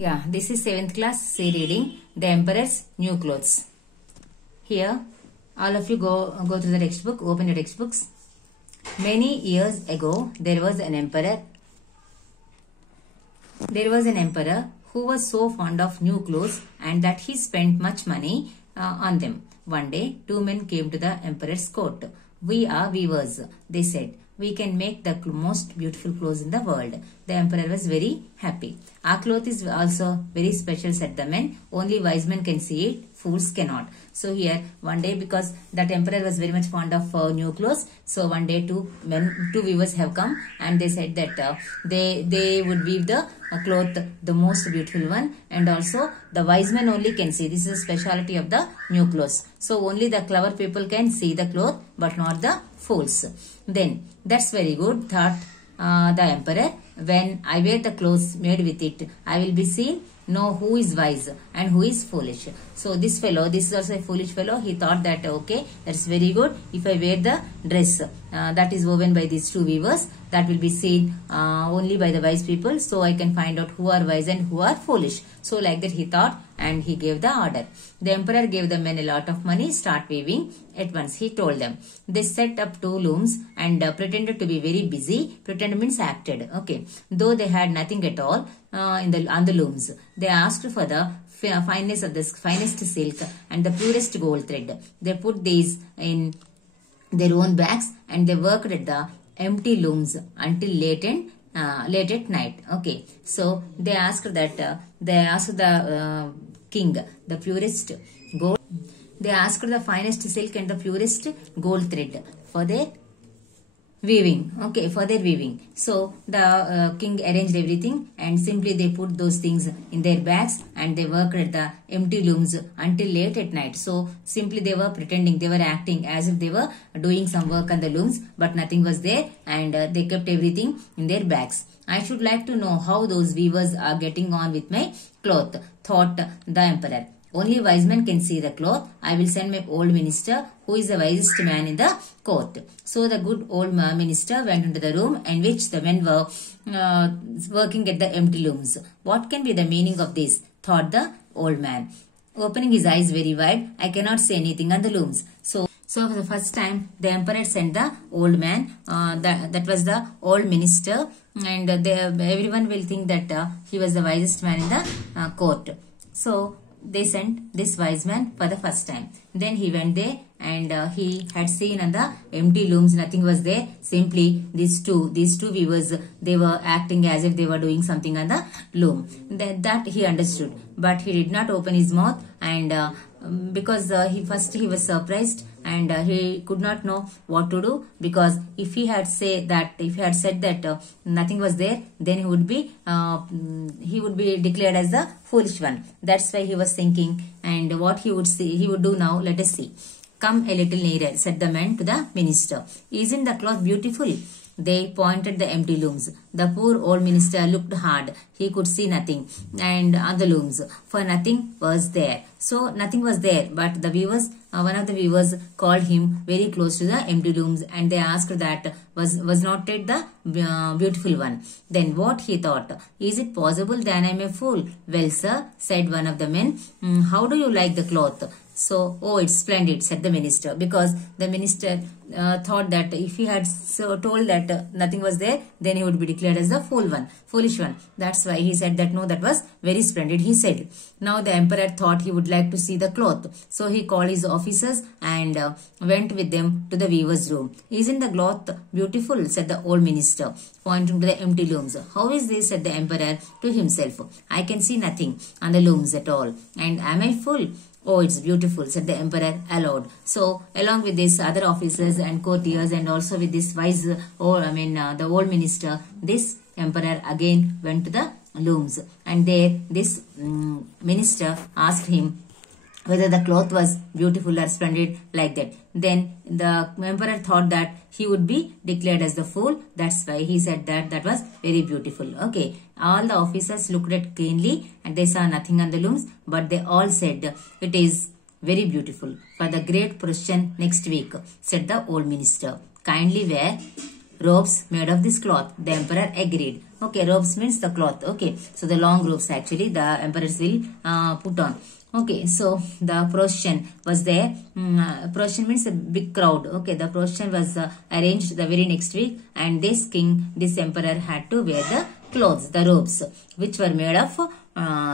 Yeah, this is 7th class C reading, The Emperor's New Clothes. Here, all of you go through the textbook, open your textbooks. Many years ago, there was an emperor who was so fond of new clothes and that he spent much money on them. One day, two men came to the emperor's court. "We are weavers," they said. "We can make the most beautiful clothes in the world." The emperor was very happy. "Our cloth is also very special," said the men. "Only wise men can see it, fools cannot." So here one day, because that emperor was very much fond of new clothes, so one day two weavers have come and they said that they would weave the cloth, the most beautiful one, and also the wise men only can see. This is a speciality of the new clothes. So only the clever people can see the cloth, but not the fools. Then "That's very good," thought the emperor. "When I wear the clothes made with it, I will be seen, know who is wise and who is foolish." So this is also a foolish fellow. He thought that okay, that's very good. If I wear the dress that is woven by these two weavers, that will be seen only by the wise people, so I can find out who are wise and who are foolish. So like that he thought, and he gave the order. The emperor gave the men a lot of money. "Start weaving at once," he told them. They set up two looms and pretended to be very busy. Pretend means acted. Okay, though they had nothing at all on the looms. They asked for the finest silk and the purest gold thread. They put these in their own bags and they worked at the empty looms until late at night. Okay, so they asked the king the purest gold. They asked the finest silk and the purest gold thread for their weaving. Okay, for their weaving. So the king arranged everything and simply they put those things in their bags and they worked at the empty looms until late at night. So simply they were pretending, they were acting as if they were doing some work on the looms, but nothing was there, and they kept everything in their bags. "I should like to know how those weavers are getting on with my cloth," thought the emperor. "Only wise men can see the cloth. I will send my old minister, who is the wisest man in the court." So the good old minister went into the room in which the men were working at the empty looms. "What can be the meaning of this?" thought the old man, opening his eyes very wide. "I cannot see anything on the looms." So for the first time, the emperor sent the old man, that was the old minister, and everyone will think that he was the wisest man in the court. So they sent this wise man for the first time. Then he went there and he had seen on the empty looms nothing was there. Simply these two weavers, they were acting as if they were doing something on the loom. That he understood, but he did not open his mouth, and because he was surprised and he could not know what to do, because if he had said that nothing was there, then he would be declared as the foolish one. That's why he was thinking, and what he would do now, let us see. "Come a little nearer," said the man to the minister. "Isn't the cloth beautiful?" They pointed the empty looms. The poor old minister looked hard. He could see nothing and on the looms, for nothing was there. So nothing was there, but the weavers, one of the weavers called him very close to the empty looms, and they asked that was not it the beautiful one. Then what he thought, "Is it possible that I am a fool?" "Well, sir," said one of the men, "how do you like the cloth?" So, "Oh, it's splendid," said the minister, because the minister thought that if he had told that nothing was there, then he would be declared as the foolish one. That's why he said that no, that was very splendid, he said. Now the emperor thought he would like to see the cloth. So he called his officers and went with them to the weaver's room. "Isn't the cloth beautiful?" said the old minister, pointing to the empty looms. "How is this?" said the emperor to himself. "I can see nothing on the looms at all. And am I fool?" "Oh, it's beautiful," said the emperor aloud. So along with these other officers and courtiers, and also with this the old minister, this emperor again went to the looms, and there this minister asked him whether the cloth was beautiful or splendid, like that. Then the emperor thought that he would be declared as the fool. That's why he said that was very beautiful. Okay, all the officers looked at keenly and they saw nothing on the looms, but they all said, "It is very beautiful. For the great procession next week," said the old minister. "Kindly wear robes made of this cloth. The emperor agreed. Okay, robes means the cloth. Okay, so the long robes actually the emperors will put on. Okay, so the procession was there. Procession means a big crowd. Okay, the procession was arranged the very next week, and this emperor had to wear the clothes, the robes, which were made of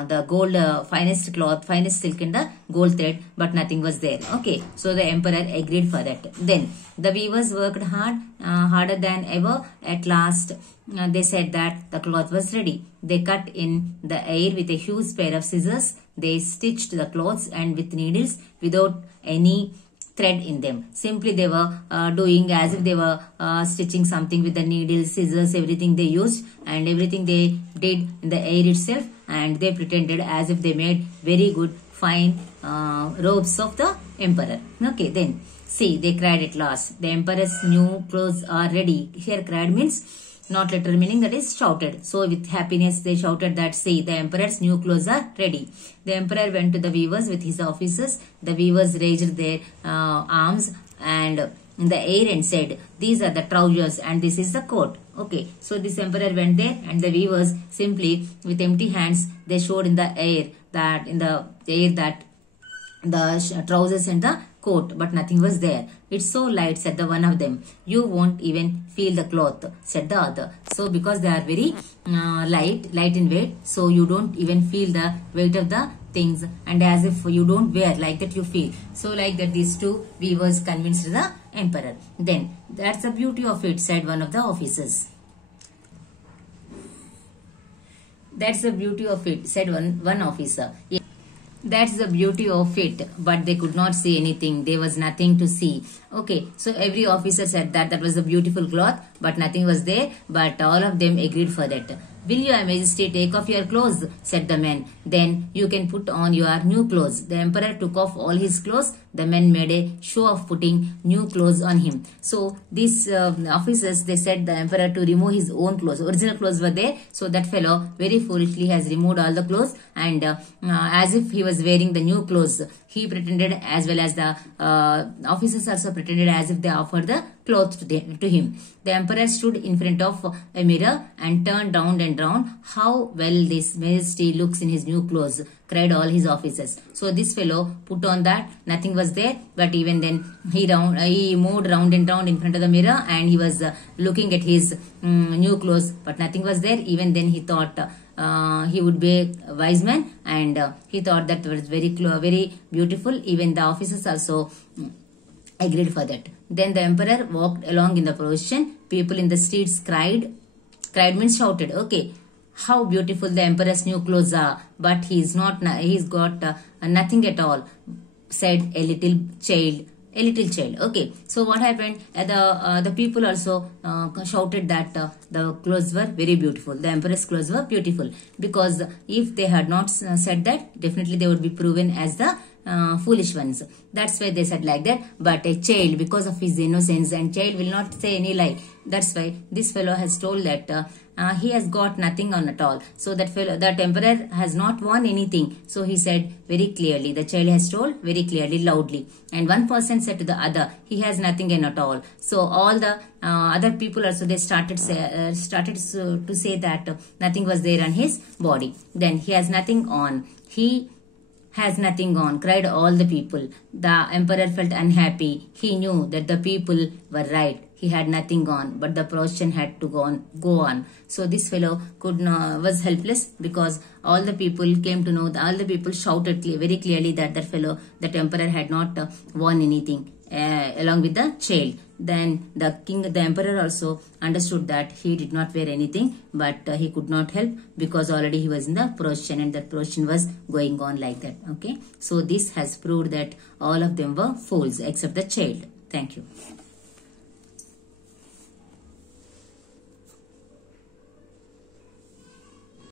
the gold, finest cloth, finest silk and the gold thread, but nothing was there. Okay, so the emperor agreed for that. Then the weavers worked hard, harder than ever. At last, they said that the cloth was ready. They cut in the air with a huge pair of scissors. They stitched the clothes and with needles without any thread in them. Simply they were doing as if they were stitching something with the needles, scissors, everything they used, and everything they did in the air itself, and they pretended as if they made very good fine robes of the emperor. Okay, then see, they cried at last, the emperor's new clothes are ready. Here cried means not literal meaning, that is shouted. So with happiness they shouted that, see, the emperor's new clothes are ready. The emperor went to the weavers with his officers. The weavers raised their arms and in the air and said, these are the trousers and this is the coat. Okay, so this emperor went there, and the weavers simply with empty hands they showed in the air that the trousers and the coat, but nothing was there. It's so light, said the one of them. You won't even feel the cloth, said the other. So because they are very light in weight, so you don't even feel the weight of the things, and as if you don't wear, like that you feel. So like that these two weavers convinced the emperor. Then that's the beauty of it, said one of the officers. That's the beauty of it, said one officer. That's the beauty of it, but they could not see anything. There was nothing to see. Okay, so every officer said that was a beautiful cloth, but nothing was there, but all of them agreed for that. Will your majesty take off your clothes, said the man. Then you can put on your new clothes. The emperor took off all his clothes. The men made a show of putting new clothes on him. So these officers, they said the emperor to remove his own clothes. Original clothes were there. So that fellow very foolishly has removed all the clothes, and as if he was wearing the new clothes, he pretended, as well as the officers also pretended as if they offered the cloth to him. The emperor stood in front of a mirror and turned round and round. How well this majesty looks in his new clothes, cried all his officers. So this fellow put on that, nothing was there, but even then he moved round and round in front of the mirror, and he was looking at his new clothes, but nothing was there. Even then he thought he would be a wise man, and he thought that was very beautiful. Even the officers also agreed for that. Then the emperor walked along in the procession. People in the streets cried means shouted. Okay, how beautiful the emperor's new clothes are, but he's got nothing at all, said a little child. Okay, so what happened? The people also shouted that the clothes were very beautiful. The emperor's clothes were beautiful, because if they had not said that, definitely they would be proven as the foolish ones. That's why they said like that. But a child, because of his innocence, and child will not say any lie. That's why this fellow has told that he has got nothing on at all. So that emperor has not won anything. So he said very clearly. The child has told very clearly, loudly. And one person said to the other, he has nothing in at all. So all the other people also, they started to say that nothing was there on his body. Then he has nothing on. He has nothing on, cried all the people. The emperor felt unhappy. He knew that the people were right. He had nothing on, but the procession had to go on. So this fellow was helpless, because all the people came to know, all the people shouted very clearly that emperor had not won anything, along with the child. Then the emperor also understood that he did not wear anything, but he could not help, because already he was in the procession, and that procession was going on like that. Okay, so this has proved that all of them were fools except the child. Thank you.